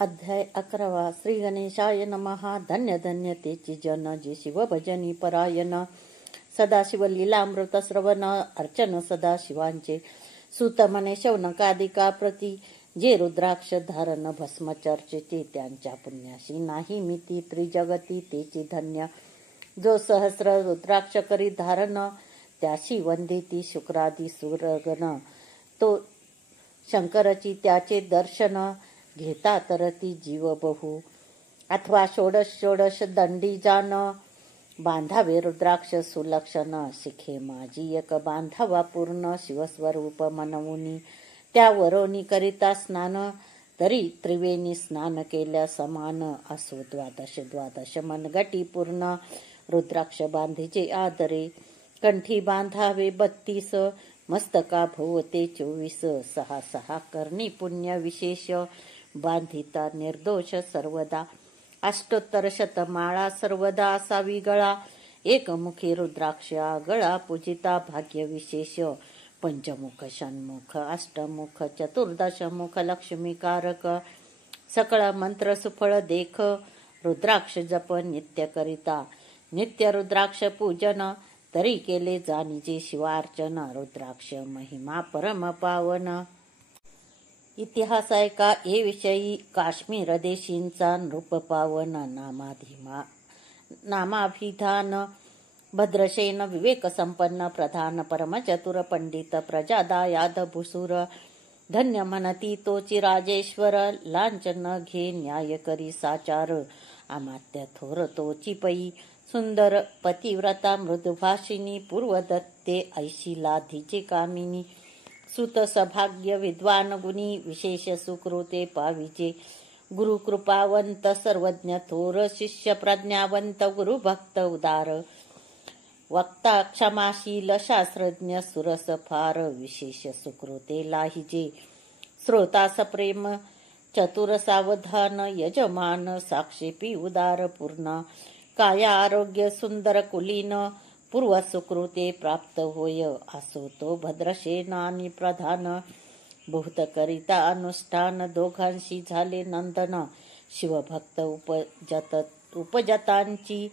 अध्याय 11 श्री गणेशाय नमः। धन्य धन्य तेची जन जे शिव भजनी परायण। सदाशिव लीलामृत श्रवण अर्चन सदाशिवांचे। सुत म्हणे शौनकादिका प्रती जे रुद्राक्ष धारण भस्म चर्चेचे त्यांच्या पुण्याशी नाही मिती त्रिजगती तेची धन्य। जो सहस्र रुद्राक्ष करी धारण त्याशी वंदिती शुक्रादी सुरगण। तो शंकरची त्याचे दर्शन घेता तरती जीव बहु। अथवा षोडश षोडश दंडी जान बांधावे रुद्राक्ष सुलक्षण। शिखे माझी एक बांधावा पूर्ण शिवस्वरूप मनवुनी। त्या वरोनी करिता स्नान तरी त्रिवेणी स्नान केल्या समान। असो द्वादश द्वादश मनगटी पूर्ण रुद्राक्ष बांधीचे आदरे। कंठी बांधावे 32 मस्तका भोवते 24। सहा सहा करणी पुण्य विशेष बांधिता निर्दोष सर्वदा। अष्टोत्तर शतमाळा सर्वदा असावी गळा। एकमुखी रुद्राक्ष गळा पूजिता भाग्य विशेष। पंचमुख षण्मुख अष्टमुख चतुर्दश मुख लक्ष्मीकारक। सकळ मंत्र सुफळ देख रुद्राक्ष जप नित्य करिता। नित्य रुद्राक्ष पूजन तरी केले जाणीजे शिवार्चन। रुद्राक्ष महिमा परम पावन। इतिहास ऐका ए विषयी काश्मीर देशींचा नृप पावन। नामाभिधान भद्रसेन विवेक संपन्न प्रधान परमचतुर पंडित प्रजादायाद भुसूर। धन्य म्हणती तोची राजेश्वर लांछन घे न्याय करी साचार। अमात्य थोर तोची पै सुंदर पतिव्रता मृदुभाषिनी। पूर्वदत्ते ऐशी लाधीचे कामिनी। सुत सभाग्य विद्वान गुणी विशेष सुकृते पाविजे। गुरु कृपावंत सर्वज्ञ थोर शिष्य प्रज्ञावंत गुरु भक्त उदार। वक्ता क्षमाशील शास्त्रज्ञ सुरस फार विशेष सुकृते लाहिजे। श्रोतास प्रेम चतुर सावधान यजमान साक्षेपी उदार पूर्ण। काया आरोग्य सुंदर कुलीन पूर्व सुकृते प्राप्त होय। असो तो भद्रसेन आणि प्रधान बहुत करिता अनुष्ठान। दोघांशी झाले नंदन शिवभक्त उपजतांची।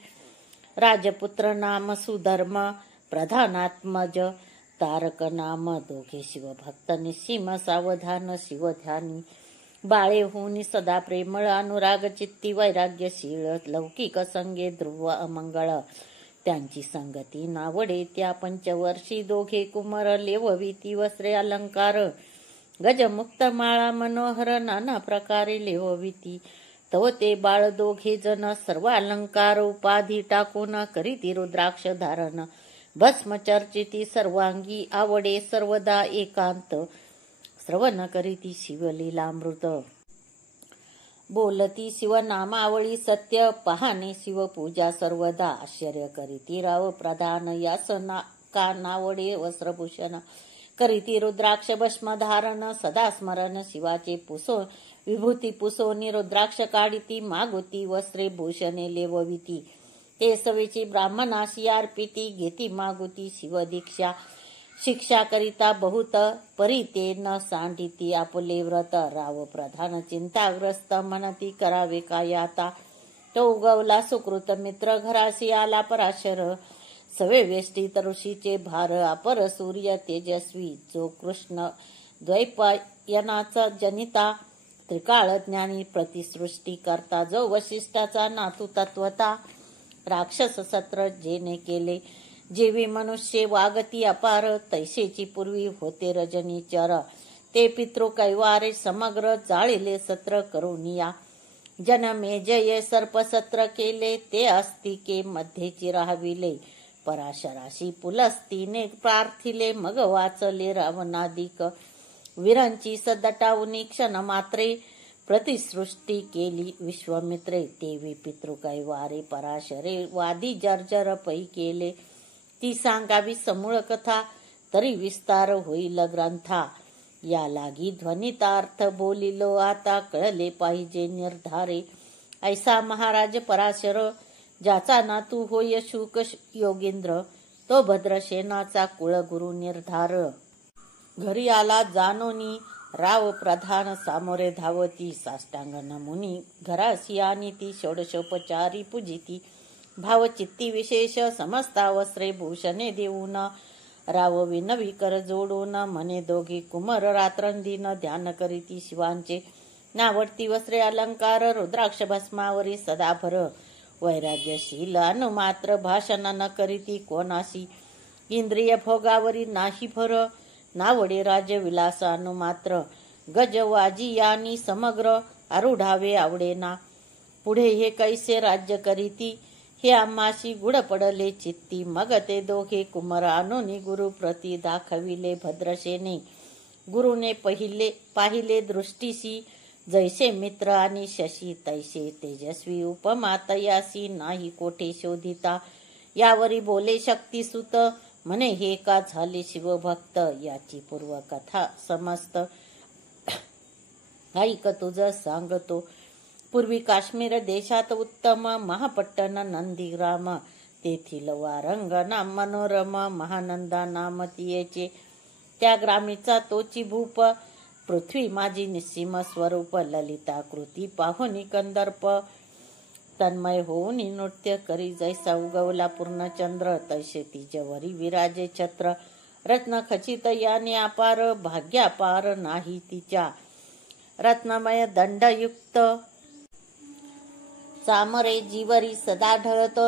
राजपुत्र नाम सुधर्म प्रधानात्मज तारक नाम। दोघे शिवभक्त निस्सीम सावधान शिवध्यानी। बाळे होऊन सदा प्रेमळ अनुराग चित्ती वैराग्यशील। लौकिक संगे ध्रुव अमंगळ त्यांची संगती नावडे। त्या पंचवर्षी दोघे कुमार लेवविती वस्त्रे अलंकार। गजमुक्त माळा मनोहर नाना प्रकारे लेवविती। तव ते बाळ दोघे जण सर्व अलंकार उपाधी टाकून करीती रुद्राक्ष धारण। भस्म चर्चिती सर्वांगी आवडे सर्वदा एकांत। श्रवण करीती शिवलीलामृत बोलती शिवनामावळी सत्य। पहाणे शिवपूजा सर्वदा आश्चर्य करीती राव प्रधान। यास का नावडे वस्त्रभूषण करीती रुद्राक्ष भस्म धारण। सदा स्मरण शिवाचे पुसो विभूती पुसोनी रुद्राक्ष काढिती। मागुती वस्त्रे भूषणे लेवविती। ते सवेची ब्राह्मणाशी अर्पिती। घेती मागुती शिवदीक्षा शिक्षा करिता बहुत परी ते न सांडिती आपले व्रत। राव प्रधान चिंताग्रस्त म्हणती करावे काय आता। तो उगवला सुकृत मित्र घराशी आला पराशर। सवे वेष्टीत ऋषीचे भार अपर सूर्य तेजस्वी। जो कृष्ण द्वैपायनाचा जनिता त्रिकाळ ज्ञानी प्रतिसृष्टी करता। जो वशिष्ठाचा नातू तत्वता राक्षस सत्र जेने केले। जेवी मनुष्य वागती अपार तैसेची पूर्वी होते रजनीचर। ते पितृ कैवारे समग्र जाळिले सत्र करुनिया। जनमे जये सर्पसत्र केले ते अस्तिके मध्येची राहविले। पराशराशी पुलस्तीने प्रार्थिले मग वाचले रावणादिक। वीरांची सदटावनी क्षण मात्रे प्रतिसृष्टी केली विश्वामित्रे। तेवी पितृ कैवारे पराशरे वादी जर्जर पै केले। ती सांगावी समूळ कथा तरी विस्तार होईल ग्रंथा। या लागी ध्वनितार्थ बोलिलो आता कळले पाहिजे निर्धारे। ऐसा महाराज पराशर ज्याचा नातू होय शुक योगेंद्र। तो भद्रसेनाचा कुळगुरु निर्धार। घरी आला जानोनी राव प्रधान सामोरे धावती साष्टांगन मुनी घरासी आणि ती षोडशोपचारी पूजिती भावचित्ती विशेष समस्ता वस्त्रे भूषणे देऊन राव विनवी कर जोडून मने दोघी कुमर रात्रंदिन ध्यान करीती शिवांचे नावडती वस्त्रे अलंकार रुद्राक्ष भस्मावरी सदाभर वैराग्यशील अनुमात्र भाषण न करीती कोणाशी इंद्रिय भोगावरी नाही भर नावडे राज्य विलास अनुमात्र गजवाजी यानी समग्र आरूढावे आवडेना पुढे हे कैसे राज्य करीती हे आम्हाशी गुड पडले चित्ती मग ते दोघे कुमार आणूनी गुरु प्रती दाखविले भद्रशेने गुरुने पाहिले दृष्टीशी जैसे मित्र आणि शशी तैसे तेजस्वी उपमा तयासी नाही कोठे शोधिता यावरी बोले शक्तिसुत म्हणे हे का झाले शिवभक्त याची पूर्वकथा समस्त ऐक तुझ सांगतो पूर्वी काश्मीर देशात उत्तम महापट्टण नंदीग्राम तेथील वारंगना मनोरम महानंदा नाम तियेचे त्या ग्रामीचा तोची भूप पृथ्वी माझी निस्सीम स्वरूप ललिता कृती पाहुनी कंदर्प तन्मय होऊन नृत्य करी जैसा उगवला पूर्णचंद्र तैसे तिजवरी विराजे छत्र रत्न खचित याने अपार भाग्यापार नाही तिच्या रत्नमय दंडयुक्त चामरे जीवरी सदा ढळत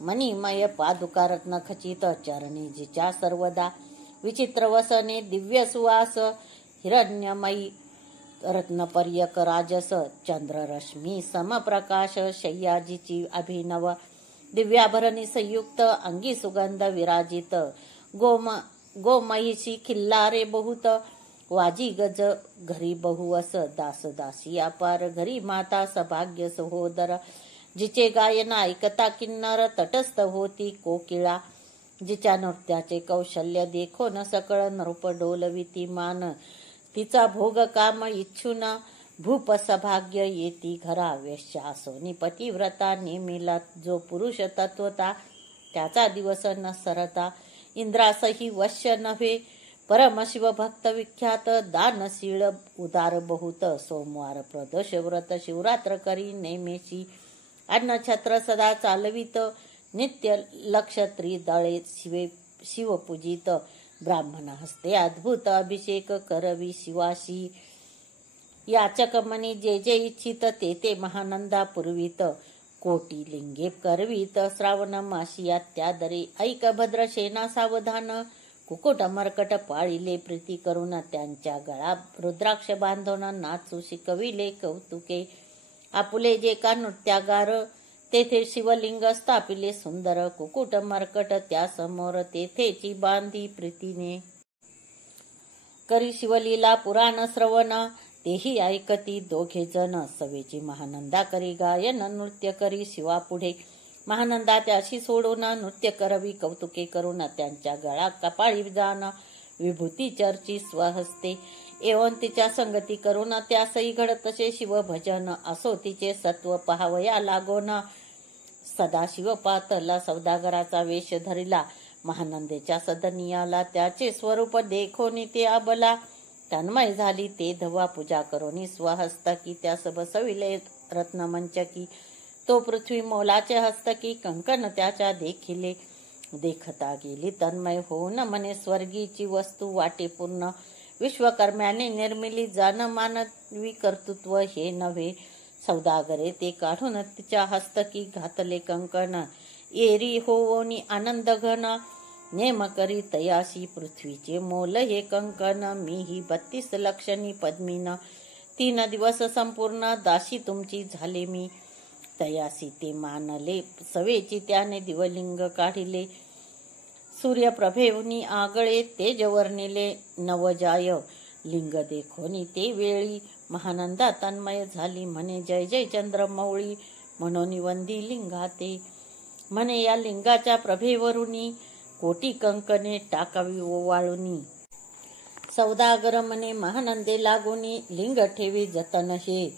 मणिमय पादुका रत्न खचित चरणी जिच्या सर्वदा विचित्र वसने दिव्य सुवास हिरण्यमयी रत्नपर्यक राजस चंद्ररश्मी समप्रकाश शय्याजीची अभिनव दिव्याभरणी संयुक्त अंगी सुगंध विराजित गोमहिषी खिल्लारे बहुत वाजी गज घरी बहुवस दास दासी अपार घरी माता सभाग्य सहोदर जिचे गायन ऐकता किन्नर तटस्थ होती कोकिळा जिच्या नृत्याचे कौशल्य देखो न सकळ नृप डोलविती मान तिचा भोग काम इच्छुन भूप सभाग्य येती घरा वेश्या सोनी पतिव्रता नेमिला जो पुरुष तत्वता त्याचा दिवस न सरता इंद्रासही वश्य नव्हे परमशिव भक्त विख्यात दानशीळ उदार बहुत सोमवार प्रदोष व्रत शिवरात्र करी नेमेशी अन्न छत्र सदा चालवित नित्य लक्ष त्रिदळे शिवपूजित ब्राह्मण हस्ते अद्भुत अभिषेक करवी शिवाशी याचक मनी जे जे इच्छित ते ते महानंदा पुरवित कोटी लिंगे करवित श्रावण माशिया त्या दरे ऐक भद्र शेना सावधान कुकुट मरकट पाळिले प्रीती करून त्यांच्या गळा रुद्राक्ष बांधून नाचू शिकविले कौतुके आपुले जे का नृत्यागार तेथे शिवलिंग स्थापिले सुंदर कुकुट मरकट त्या समोर तेथेची बांधी प्रीतीने करी शिवलीला पुराण श्रवण तेही ऐकती दोघे जण सवेची महानंदा करी गायन नृत्य करी शिवा पुढे महानंदा त्याशी सोडून नृत्य करवी कौतुके करून त्यांच्या गळा कपाळी जाण विभूती चर्ची स्वहस्ते एवं तिच्या संगती करून त्यासही घडत तसे शिवभजन असो तिचे सत्व पहावया लागोन सदाशिव पातला सौदागराचा वेश धरिला महानंदेच्या सदनियाला त्याचे स्वरूप देखोनी ते आबला तन्मय झाली ते धवा पूजा करोनी स्वहस्तकी त्यास बसविले रत्नमंचकी तो पृथ्वी मोलाचे हस्तकी कंकण त्याच्या देखिले देखता गेली तन्मय होऊन मने स्वर्गीची वस्तू वाटे पूर्ण विश्वकर्म्याने निर्मिली जाण मानवी कर्तृत्व हे नव्हे सौदागरे ते काढून तिच्या हस्तकी घातले कंकण एरी होवोनी आनंद घन नेम करी तयासी पृथ्वीचे मोल हे कंकण मीही 32 लक्षणी पद्मीन 3 दिवस संपूर्ण दासी तुमची झाले मी तयासी ते मानले सवेची त्याने दिवलिंग काढिले सूर्यप्रभेवनी आगळे तेजवर्णिले नवजाय लिंग देखोनी ते वेळी महानंदा तन्मय झाली म्हणे जय जय चंद्रमौळी म्हणून वंदी लिंगाते म्हणे या लिंगाच्या प्रभेवरुनी कोटी कंकणे टाकावी ओवाळुनी सौदागर म्हणे महानंदे लागुनी लिंग ठेवी जतन हे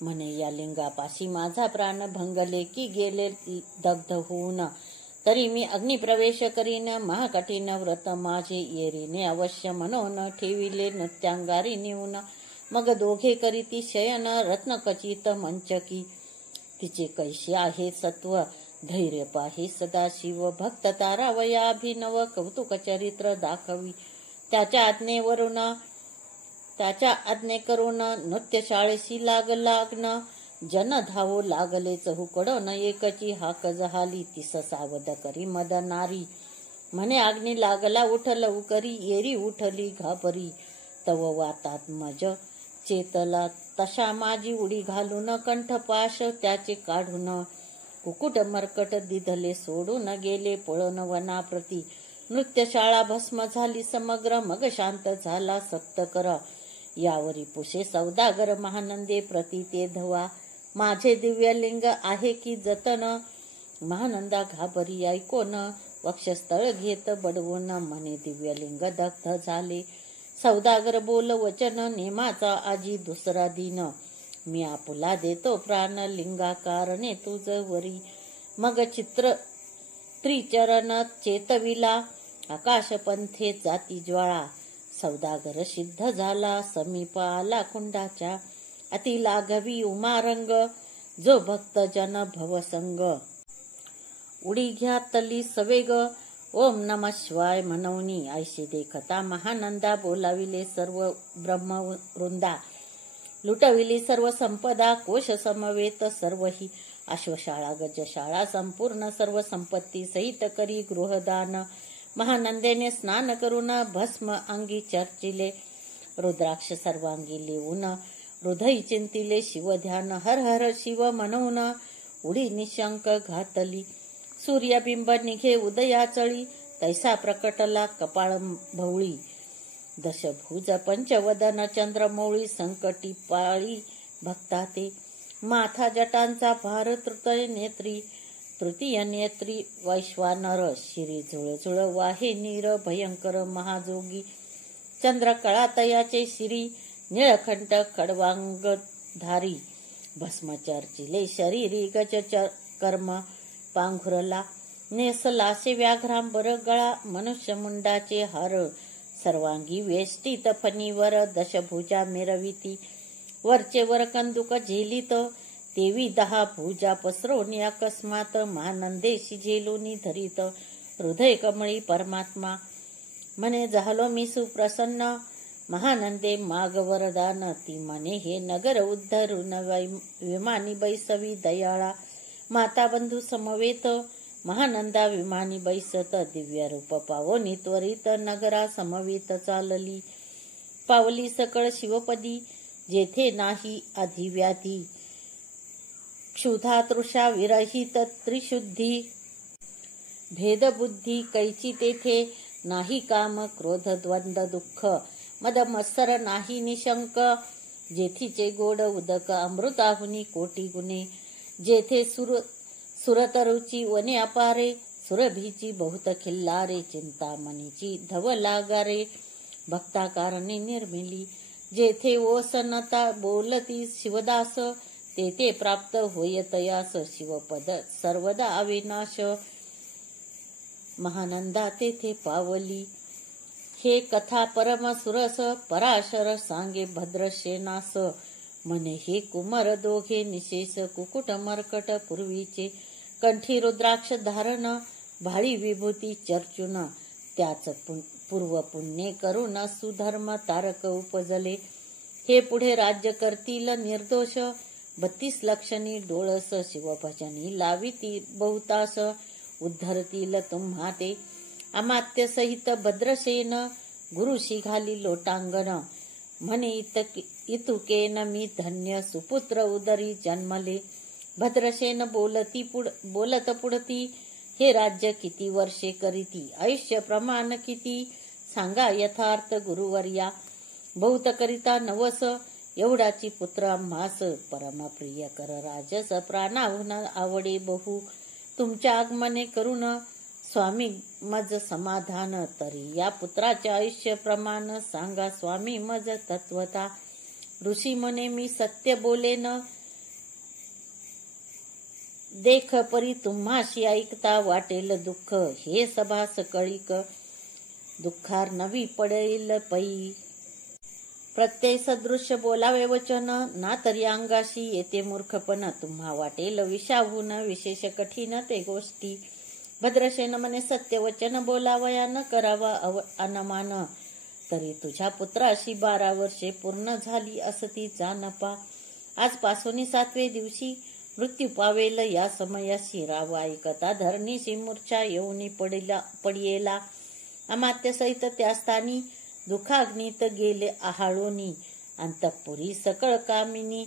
म्हणे या लिंगापाशी माझा प्राण भंगले की गेले दग्ध होऊन तरी मी अग्निप्रवेश करीन महाकठीण व्रत माझे येरीने अवश्य मनोन ठेविले नृत्यांगारी नेऊन मग दोघे करीती शयन रत्नखचित मंचकी तिचे कैशी आहे सत्व धैर्य पाहे सदाशिव भक्त तारावयाभिनव कौतुक चरित्र दाखवी त्याच्या आज्ञेकरून नृत्यशाळेशी लागन जन धावो लागले चहूकडून एकची हाक जहाली तिस सावध करी मद नारी म्हणे अग्नी लागला उठल उकरी येरी उठली घाबरी तव वातात्मज चेतला तशा माझी उडी घालून कंठपाश त्याचे काढून कुकुट मरकट दिधले सोडून गेले पळून वनाप्रती नृत्यशाळा भस्म झाली समग्र मग शांत झाला सप्तकर यावरी पुषे सौदागर महानंदे प्रती ते धवा माझे दिव्यलिंग आहे की जतन महानंदा घाबरी ऐकोन वक्षस्थळ घेत बडवून म्हणे दिव्यलिंग दग्ध झाले सौदागर बोल वचन नेमाचा आजी दुसरा दिन मी आपुला देतो प्राण लिंगाकारणे तुझ वरी मग चित्र त्रिचरण चेतविला आकाशपंथे जाती ज्वाळा सौदागर सिद्ध झाला समीप आला कुंडाच्या अति लाघवी उमारंग जो भक्त जन भवसंग उडी घ्यातली सवेग ओम नमः शिवाय म्हणवनी ऐशी देखता महानंदा बोलाविले सर्व ब्रह्मवृंदा लुटविली सर्व संपदा कोश समवेत सर्व ही अश्वशाळा गजशाळा संपूर्ण सर्व संपत्ती सहित करी गृहदान महानंदेने स्नान करून भस्म अंगी चर्चिले रुद्राक्ष सर्वांगी लिहून हृदय चिंतिले शिवध्यान हर हर शिव म्हणून उडी निशंक घातली सूर्यबिंब निघे उदयाचळी तैसा प्रकटला कपाळ भवळी दशभुज पंचवदन चंद्रमौळी संकटी पाळी भक्ता ते माथा जटांचा भार तृतीय नेत्री वैश्वानर शिरी झुळझुळ वाहे नीर भयंकर महाजोगी चंद्रकळा तयाचे शिरी निळखंड खडवांगधारी भस्मचर्चिले शरीरी गज कर्म पांघुरला नेसलासे व्याघ्रांबर गळा मनुष्य मुंडाचे हार सर्वांगी वेष्टीत फणीवर दशभुजा मिरविती वरचे वर कंदुक झेलीत तेवी 10 भुजा पसरवणी अकस्मात महानंदेशी झेलूनी धरीत हृदय कमळी परमात्मा म्हणे झालो मी सुप्रसन्न महानंदे माग वरदान ती म्हणे हे नगर उद्धरून विमानी बैसवी दयाळा माता बंधू समवेत महानंदा विमानी बैसत दिव्य रूप पावनी त्वरित नगरा समवेत चालली पावली सकळ शिवपदी जेथे नाही अधिव्याधी क्षुधा तृषा विरहित त्रिशुद्धी भेदबुद्धी कैची तेथे नाही काम क्रोध द्वंद्व दुःख मद मत्सर नाही निशंक जेथीचे गोड उदक अमृताहुनी कोटी गुणे जेथे सुरतरुची वने अपारे सुरभीची बहुत खिल्लारे चिंतामणीची धव लागारे भक्ता कारणे निर्मिली जेथे ओसनता बोलती शिवदास तेथे प्राप्त होय तयास शिवपद सर्वदा अविनाश महानंदा तेथे पावली हे कथा परम सुरस पराशर सांगे भद्रशेनास म्हणे हे कुमर दोघे निशेष कुकुट मरकट पूर्वीचे कंठी रुद्राक्ष धारण भाळी विभूती चर्चून त्याच पूर्व पुण्य करून सुधर्म तारक उपजले हे पुढे राज्य करतील निर्दोष 32 लक्षणी डोळस शिवभजनी लाविती बहुतास उद्धरतील तुम्हा ते अमात्य सहित भद्रसेन गुरुशी घाली लोटांगण म्हणे इतुकेन मी धन्य सुपुत्र उदरी जन्मले भद्रसेन बोलत पुढती हे राज्य किती वर्षे करीती आयुष्य प्रमाण किती सांगा यथार्थ गुरुवर्या बहुत करिता नवस एवढाची पुत्र आम्हास परमप्रिय कर राजस प्राणाहून आवडे बहु तुमच्या आगमने करून स्वामी मज समाधान तरी या पुत्राचे आयुष्य प्रमाण सांगा स्वामी मज तत्वता ऋषी म्हणे मी सत्य बोलेन देख परी तुम्हाशी ऐकता वाटेल दुःख, हे सभास कळीक दुःखार नवी पडेल पै. प्रत्यय सदृश्य बोलावे वचन, ना तरी अंगाशी येते मूर्खपण. तुम्हा वाटेल विषाहून विशेष कठीण ते गोष्टी, भद्रशेन मने सत्य वचन बोलावया न करावा अनमान. तरी तुझ्या पुत्राशी 12 वर्षे पूर्ण झाली असती जानपा. आजपासून 7वे दिवशी मृत्यू पावेल या समयाशी, राव ऐकता धरणीशी मूर्छा येऊनी पडियेला. अमात्य सहित त्या स्थानी दुःखाग्नीत गेले आहाळोनी. अंतपुरी सकळ कामिनी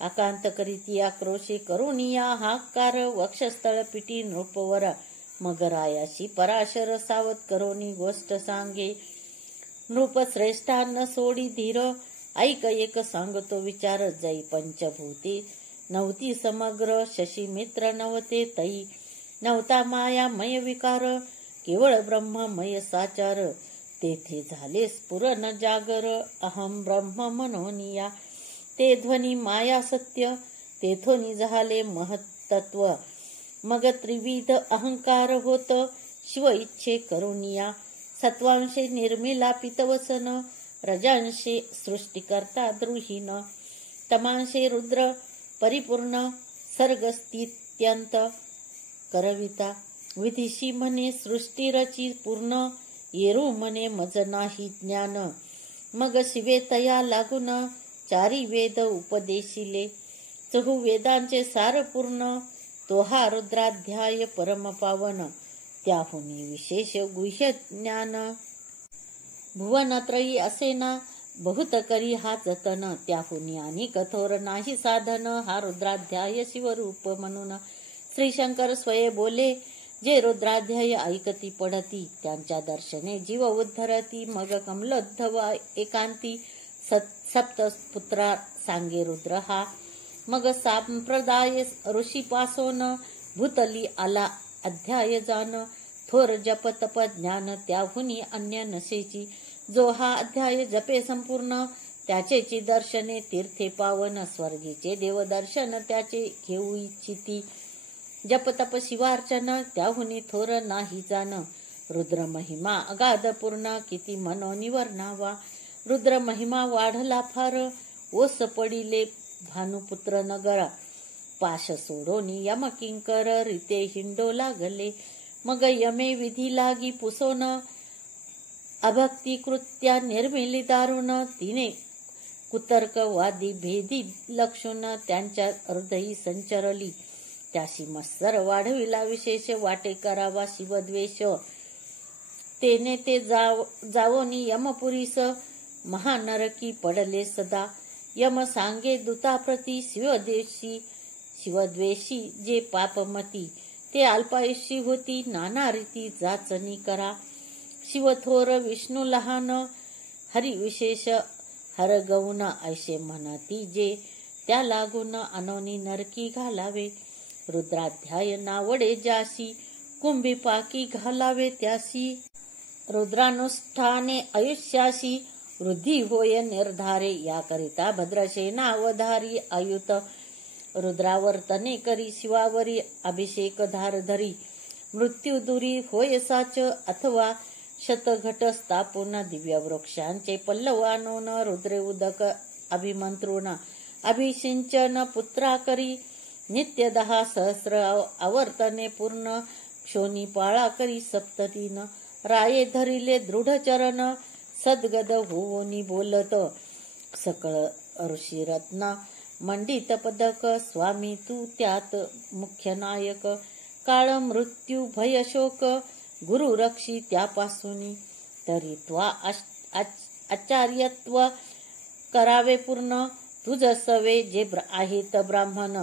आकांत करीती आक्रोशी करुनिया हाकार, वक्षस्थळ पिटी नृपवर. मग रायाशी पराशर सावध करोनी गोष्ट सांगे. नृप श्रेष्ठांना सोडी धीर, ऐक एक सांगतो विचार. जै पंचभूती नव्हती समग्र, शशी मित्र नव्हते तै. नव्हता मायामय विकार, केवळ ब्रह्ममय साचार. तेथे झाले स्फुरन जागर, अहम ब्रह्म मनोनिया. ते ध्वनी माया सत्य, तेथोनी झाले महत्त्व. मग त्रिविध अहंकार होत, शिव इच्छे करुनिया. सत्वांशे निर्मिला पितवसन, रजांशे सृष्टिकर्ता द्रुहीन. तमांशे रुद्र परिपूर्ण, सर्गस्थित्यंत करविता. विधिशी म्हणे सृष्टी रची पूर्ण, येरू म्हणे मज नाही ज्ञान. मग शिवे तया लागून, 4 वेद उपदेशिले. चहुवेदांचे सार पूर्ण, तो हा रुद्राध्याय परम पावन. त्याहुनी विशेष गुह्य ज्ञान. भुवनत्रयी असेना बहुत करी हा जतन. त्याहुनी आणि कठोर नाही साधन, हा रुद्राध्याय शिवरूप म्हणून. श्रीशंकर स्वये बोले, जे रुद्राध्याय ऐकती पडती, त्यांच्या दर्शने जीव उद्धरती. मग कमलोद्धव एकांती, सप्तपुत्रा सांगे रुद्र हा. मग संप्रदाय ऋषीपासोन, भूतली आला अध्याय जान. थोर जप तप ज्ञान त्याहुनी अन्य नसेची. जो हा अध्याय जपे संपूर्ण, त्याचेची दर्शने तीर्थे पावन. स्वर्गीचे देवदर्शन त्याचे घेऊ इच्छिती. जप तप शिवार्चन त्याहुनी थोर नाही जाण. रुद्र महिमा अगाध पूर्ण, किती मनोनी वर्णावा. रुद्र महिमा वाढला फार, ओस पडिले भानुपुत्र नगरा. पाश सोडोनी यम किंकर, रीते हिंडो लागले. मग यमे विधी लागी पुसोन, अभक्ती कृत्या निर्मिली दारुण. तिने कुतर्क वादी भेदी लक्षून, त्यांच्या हृदयी संचरली. त्याशी मत्सर वाढविला विशेष, वाटे करावा शिवद्वेष. तेने ते जावोनी यमपुरीस, महानरकी पडले सदा. यम सांगे दूताप्रती, शिवद्वेषी जे पापमती. ते अल्पायुषी होती, नाना रीती जाचणी करा. शिवथोर विष्णू लहान, हरी विशेष हरगौन. ऐसे म्हणती जे, त्या लागून अनोनी नरकी घालावे. रुद्राध्याय नावडे ज्यासी, कुंभी पाकी घालावे त्यासी. रुद्रानुष्ठाने आयुष्याशी, वृद्धी होय निर्धारे. याकरिता भद्रसेना अवधारी आयुत. रुद्रावर्तने करी शिवावरी, अभिषेक धार धरी. मृत्यू दुरी होय साच, अथवा शतघट स्थापून. दिव्य वृक्षांचे पल्लव आणून, रुद्रे उदक अभिमंत्रुण. अभिषिंचन पुत्रा करी, नित्य 10 सहस्र आवर्तने पूर्ण. क्षोणी पाळा करी सप्ततीन, राये धरिले दृढ चरण. सद्गद होऊनी बोलत, सकळ ऋषीरत्न मंडित पदक. स्वामी तू त्यात मुख्य नायक, काळ मृत्यू भय शोक. गुरु रक्षी त्यापासून, तरी त्वा आचार्यत्व करावे पूर्ण. तुझ सवे जे आहेत ब्राह्मण,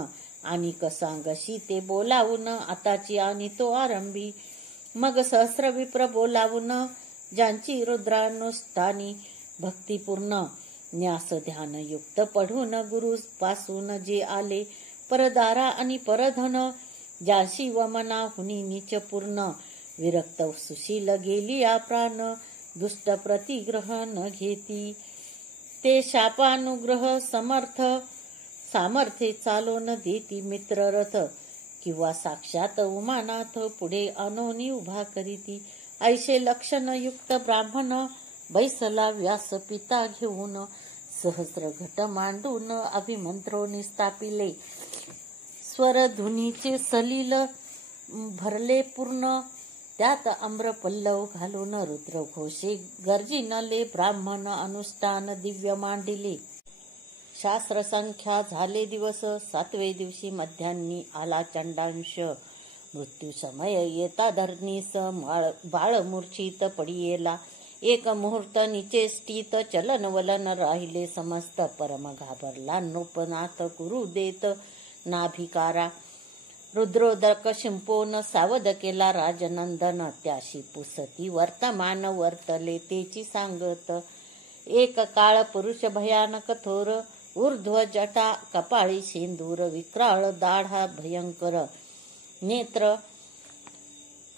आणि सांगशी ते बोलावून. आताची आणि तो आरंभी. मग सहस्र विप्र बोलावून, ज्यांची रुद्रानुष्ठानी भक्तिपूर्ण. न्यास ध्यान युक्त पढून, गुरु पासून जे आले परदारा आणि परधन. ज्याशी वमना हुनी नीच पूर्ण, विरक्त सुशील गेली या प्राण. दुष्ट प्रतिग्रह न घेती, ते शापानुग्रह समर्थ. सामर्थ्ये चालून देती मित्ररथ, किंवा साक्षात उमानाथ पुढे अनोनी उभा करीती. ऐसे लक्षणयुक्त ब्राह्मण बैसला व्यासपिता घेऊन सहस्र घट मांडून अभिमंत्रोनी स्थापिले. स्वरधुनीचे सलील भरले पूर्ण त्यात आम्रपल्लव घालून रुद्रघोषे गर्जिनले. ब्राह्मण अनुष्ठान दिव्य मांडिले. शास्त्र संख्या झाले दिवस. 7वे दिवशी मध्यान्नी आला चंडांश. मृत्यू समय येता धरणीस बाळ मूर्छित पडियेला. एक मुहूर्त निचेष्टित चलन वलन राहिले समस्त. परम घाबरला नृपनाथ गुरु देत नाभिकारा. रुद्रोदक शिंपोन सावध केला राजनंदन. त्याशी पुसती वर्तमान वर्तले तेची सांगत. एक काळ पुरुष भयानक थोर. ऊर्ध्व जटा कपाळी शेंदूर. विक्राळ दाढा भयंकर. नेत्र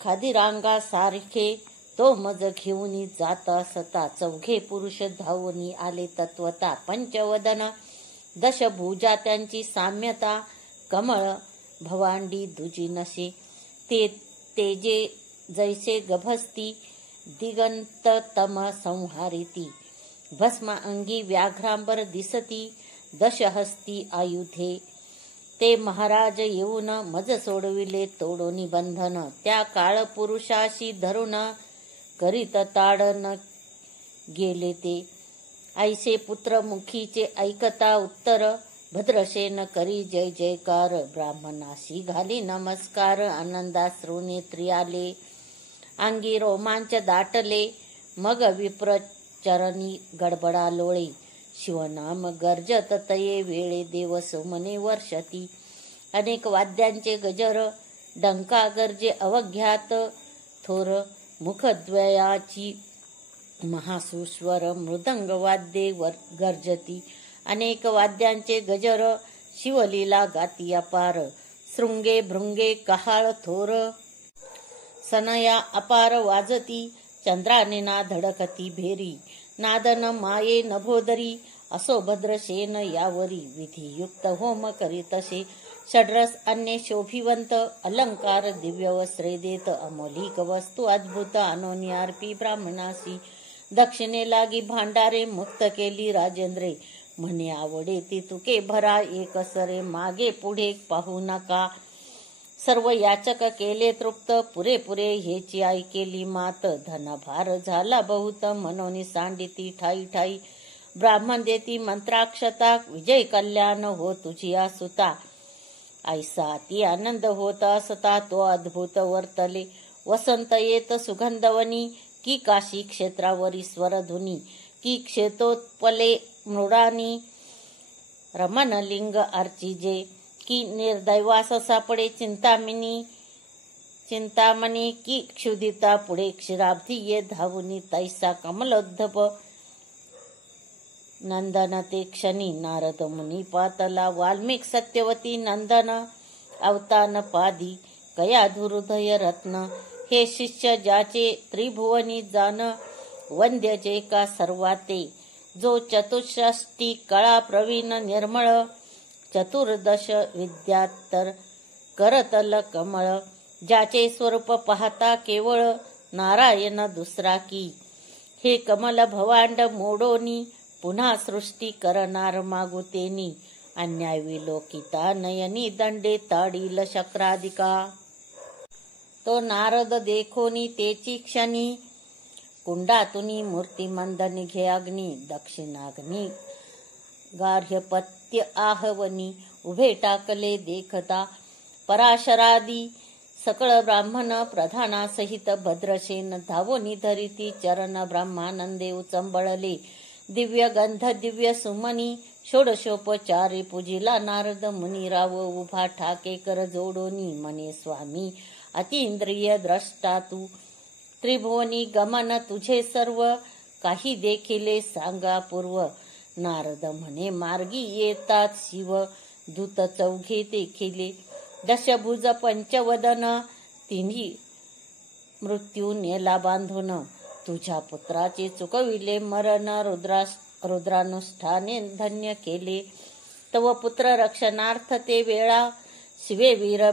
खादिरांगा सारखे. तो मज घेऊनी जात असता. चौघे पुरुष धावूनी आले तत्वता. पंचवदन दशभुजा त्यांची साम्यता. कमळ भवांडी दुजी नशे. ते तेजे जैसे गभस्ती. दिगंत तम संहारिती. भस्म अंगी व्याघ्रांबर दिसती. दशहस्ती आयुधे. ते महाराज येऊन मज सोडविले तोडोनी बंधन. त्या काळ पुरुषाशी धरून करीत ताडन गेले ते. ऐसे पुत्र मुखीचे ऐकता उत्तर. भद्रसेन करी जय जयकार. ब्राह्मणाशी घाली नमस्कार. आनंदाश्रू नेत्री आले. अंगी रोमांच दाटले. मग विप्र चरणी गडबडा लोळे. शिवनाम गर्जत तये वेळे. देव सुमने वर्षती. अनेक वाद्यांचे गजर. डंका गर्जे अवघ्यात थोर. मुखद्वयाची महासुस्वर. मृदंग वाद्ये गर्जती. अनेक वाद्यांचे गजर. शिवलीला गाती अपार. शृंगे भृंगे कहाळ थोर. सनया अपार वाजती. चंद्राने ना धडकती भेरी. नादन माये नभोदरी. असो भद्रसेन यावरी. विधियुक्त होम करीतसे. षड्रस अन्य शोभिवंत. अलंकार दिव्य वस्त्रे देत. अमोलिक वस्तू अद्भुत अनोनी अर्पी ब्राह्मणासी. दक्षिणे लागी भांडारे. मुक्त केली राजेंद्रे. म्हणे आवडे ती तुके भरा. एकसरे मागे पुढे पाहू नका. सर्व याचक केले तृप्त. पुरेपुरे हेची ऐकेली मात. धनभार झाला बहुत. मनोनी सांडिती ठाई ठाई. ब्राह्मण देती मंत्राक्षता. विजय कल्याण हो तुझी सुता. ऐसा ती आनंद होत असता. तो अद्भुत वर्तले. वसंत येत सुगंधवनी. की काशी क्षेत्रावरी स्वरधुनी. की क्षेत्रोत्पले मृडानी. रमणलिंग अर्चिजे. की निर्दैवास सापडे चिंतामणी. की क्षुदिता पुढे क्षीराब्धी ये धावुनी. तैसा कमलोद्धप नंदन ते क्षणी. नारद मुनी पातला. वाल्मिक सत्यवती नंदन. अवतान पादी कया हृदय रत्न. हे शिष्य ज्याचे त्रिभुवनी जान. वंद्य जे का सर्वाते. जो चतुष्षष्टी कळा प्रवीण निर्मळ. चतुर्दश विद्यात्तर करतल कमळ. ज्याचे स्वरूप पाहता केवळ. नारायण दुसरा की. हे कमल भवांड मोडोनी. पुन्हा सृष्टी करणार मागुतेनी. अन्याय विलोकिता नयनी. दंडे ताडील शक्राधिका. तो नारद देखोनी तेची क्षणी. कुंडातुनी मूर्तिमंद निघे अग्नी. दक्षिणाग्नी गार्हपत्य आहवनी. उभे टाकले देखता. पराशरादी सकळ ब्राह्मण प्रधानासहित. भद्रसेन धावोनी धरिती चरण. ब्रह्मानंदे उचंबळले. दिव्य गंध दिव्य सुमनी. षोडशोपचारे पूजिला नारद मुनी. राव उभा ठाके कर जोडोनी. मने स्वामी अतींद्रिय द्रष्टा तू. त्रिभुवनी गमन तुझे सर्व. काही देखिले सांगा पूर्व. नारद म्हणे मार्गी येतात शिव. दूत चौघे देखिले. दशभुज पंचवदन. तिन्ही मृत्यू नेला बांधून. तुझ्या पुत्राचे चुकविले मरण. रुद्रानुष्ठाने धन्य केले. तव पुत्र रक्षणार्थ ते वेळा. शिवे वीर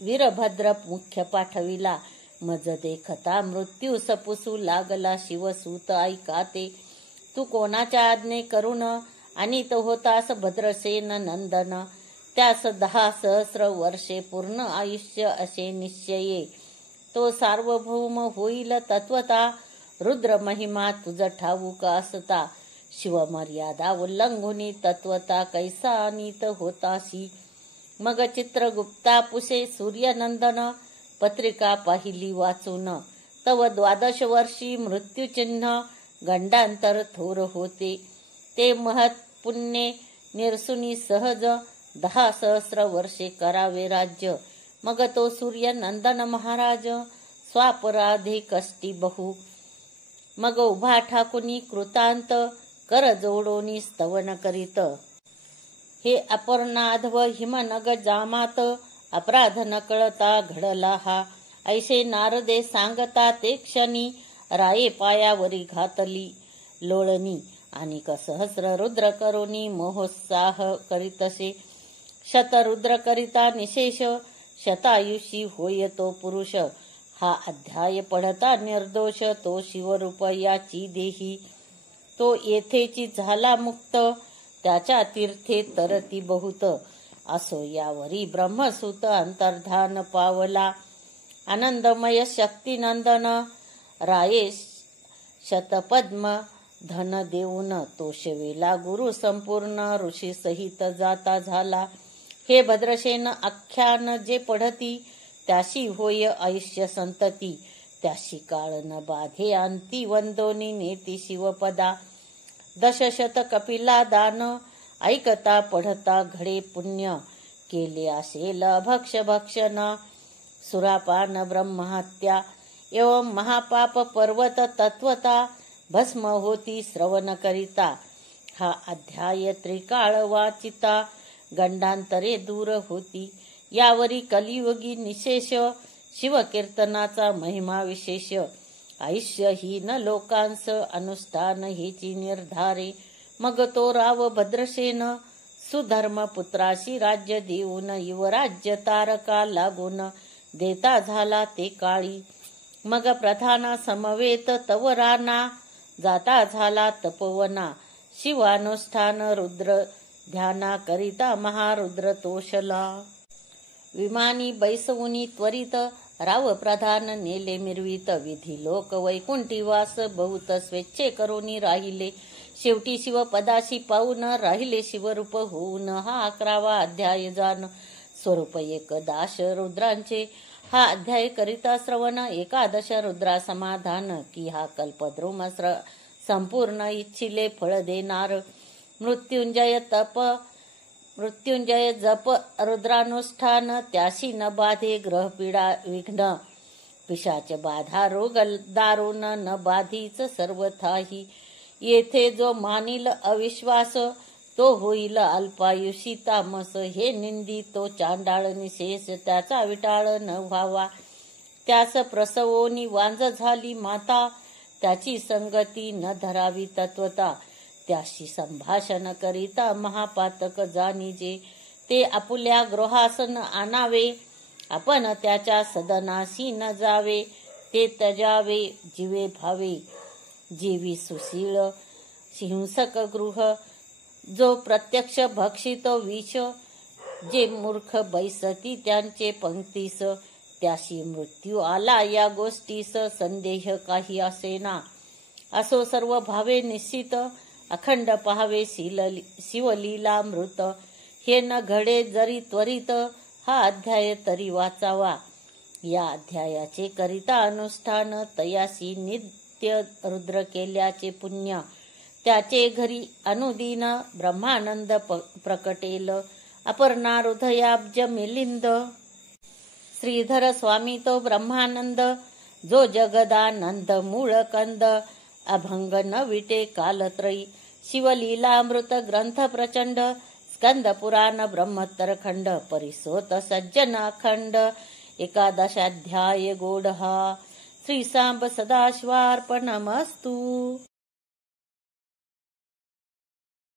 वीरभद्र मुख्य पाठविला. मज देखता मृत्यू सपुसू लागला शिवसूत ऐका ते. तू कोणाच्या आज्ञे करून आणीत होतास भद्रसेन नंदन. त्यास 10 सहस्र वर्षे पूर्ण आयुष्य असे निश्चये. तो सार्वभौम होईल तत्वता. रुद्र महिमा तुझ ठाऊक असता. शिवमर्यादा उल्लंघुनी तत्वता कैसा अनीत होतासी. मग चित्रगुप्ता पुसे सूर्यनंदन. पत्रिका पाहिली वाचून. तव 12 वर्षी मृत्यूचिन्ह. गंडांतर थोर होते ते महत् पुण्ये निरसुनी सहज. 10 सहस्र वर्षे करावे राज्य. मग तो सूर्यनंदन महाराज. स्वापराधे कष्टी बहु. मग उभा ठाकुनी कृतांत. कर जोडोनी स्तवन करीत. हे अपर्णाधव हिमनग जामात. अपराध न कळता घडला हा. ऐसे नारदे सांगता ते क्षणी. राये पायावरी घातली लोळणी. अनिक सहस्र रुद्र करोनी मोहोत्साह करीतसे. शतरुद्र करिता निशेष. शतायुषी होय तो पुरुष. हा अध्याय पढता निर्दोष. तो शिवरूप याची देही. तो येथेची झाला मुक्त. त्याच्या तीर्थे तरती बहुत. असो यावरी ब्रह्मसूत अंतर्धान पावला. आनंदमय शक्तिनंदन. राये शतपद्म धन देऊन. तो शेविला गुरु संपूर्ण. ऋषी सहित जाता झाला. हे भद्रसेन आख्यान जे पढती. त्याशी होय आयुष्य संतती. त्याशी काळ न बाधे अंती. वंदोनी नेती शिवपदा. 10 कपिला दान. ऐकता पढता घडे पुण्य. केले असेल भक्ष भक्षण. सुरापान ब्रह्महत्या. एवं महापाप पर्वत तत्वता. भस्म होती श्रवण करिता. हा अध्याय त्रिकाळ वाचिता. गंडांतरे दूर होती. यावरी कलियुगी निशेष. शिवकीर्तनाचा महिमा विशेष. आयुष्यहीन लोकांस अनुष्ठान हेची निर्धारे. मग तो राव भद्रसेन. सुधर्म पुत्राशी राज्य देऊन. युवराज्य तारका लागून. देता झाला ते काळी. मग प्रधाना समवेत तवराना. जाता झाला तपोवना. शिवानुष्ठान रुद्र ध्याना करिता महारुद्र तोषला. विमानी बैसवुनी त्वरित. राव प्रधान नेले मिरवित. विधी लोक वैकुंठी वास. बहुत स्वेच्छे करोनी राहिले. शेवटी शिवपदाशी पाऊन. राहिले शिवरूप होऊन. हा 11वा अध्याय जाण. स्वरूप 11 रुद्रांचे. हा अध्याय करिता श्रवण. 11 रुद्रा समाधान. की हा कल्पद्रुम संपूर्ण इच्छिले फळ देणार. मृत्युंजय तप मृत्युंजय जप रुद्रानुष्ठान. त्याशी न बाधे ग्रहपीडा विघ्न. पिशाच बाधा रोग दारुण न बाधीच सर्वथाही. येथे जो मानिल अविश्वास. तो होईल अल्पायुषी तामस. हे निंदी तो चांडाळ निशेष. त्याचा विटाळ न व्हावा. त्यास प्रसवोनी वांज झाली माता. त्याची संगती न धरावी तत्वता. त्याशी संभाषण करिता महापातक जाणीजे. ते आपुल्या गृहासन आणावे. आपण त्याच्या सदनाशी न जावे. ते तजावे जीवे भावे. जीवी सुशील हिंसक गृह. जो प्रत्यक्ष भक्षितो विष. जे मूर्ख बैसती त्यांचे पंक्तीस. त्याशी मृत्यू आला या गोष्टीस. संदेह काही असेना. असो सर्व भावे निश्चित. अखंड पहावे शिवलीलामृत. हे न घडे जरी त्वरित. हा अध्याय तरी वाचावा. या अध्यायाचे करिता अनुष्ठान. तयासी नित्य रुद्र केल्याचे पुण्य. त्याचे घरी अनुदिन ब्रह्मानंद प्रकटेल. अपर्णा हृदयाब्ज मिलिंद. श्रीधर स्वामी तो ब्रह्मानंद. जो जगदानंद मूळ कंद. अभंग न विटे कालत्रयी. शिवलीलामृत ग्रंथ प्रचंड. स्कंद पुराण ब्रह्मोत्तर खंड. परिसोत सज्जन अखंड. 11 अध्याय गोड हा. श्री सांब सदाशिवार्पणमस्तु.